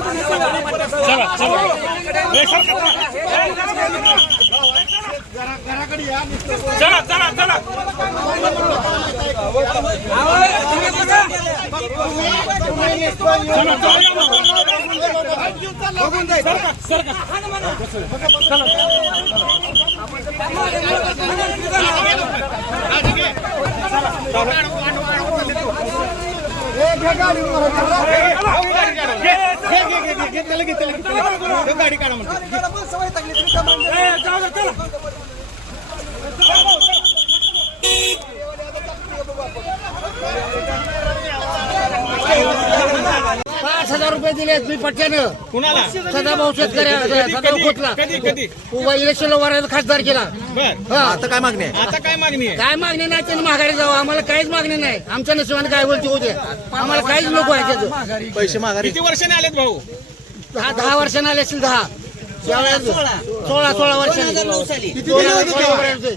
चला चला. ए, चला चला चला चला चला. पाच हजार रुपये दिले मी पट्ट्यानं. कुणाला? सदाभाऊ शेतकऱ्या सदाभाऊ खोतला. कधी कधी? उभा इलेक्शन वरायला खासदार केला. बर. हा. आता काय मागणी आहे? आता काय मागणी आहे? काय मागणी नाही त्यांनी माघारी जावं. आम्हाला काहीच मागणी नाही. आमच्या नशिबाने काय बोलते होते आम्हाला काहीच नको आहे त्याचं. पैसे माघारी. किती वर्षाने आलेत भाऊ? दहा दहा वर्षांनी आले असतील दहा. सोळा सोळा. वर्षांनी? सोळा वर्षांनी.